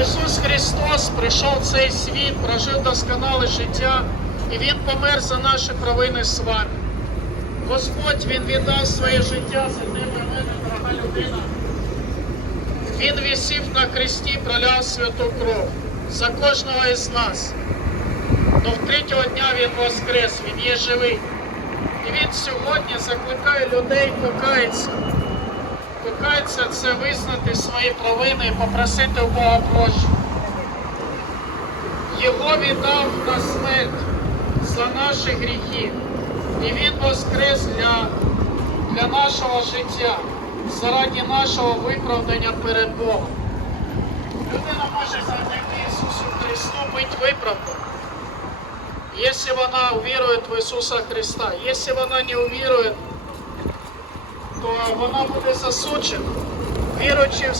Ісус Христос прийшов в цей світ, прожив досконале життя, і Він помер за наші провини з вами. Господь Він віддав своє життя за тебе, мене, дорога людина. Він висів на хресті, проляв святу кров за кожного із нас. Но в третього дня Він воскрес, Він є живий. І Він сьогодні закликає людей покаятися. Покаятися це визнати свої провини і попросити у Бога прощення. Його віддав на смерть за наші гріхи. І Він воскрес для, для нашого життя, заради нашого виправдання перед Богом. Людина може завдяки Ісусу Христу бути виправдана. Если она уверует в Иисуса Христа, если она не то вона буде засучена, Віруючи в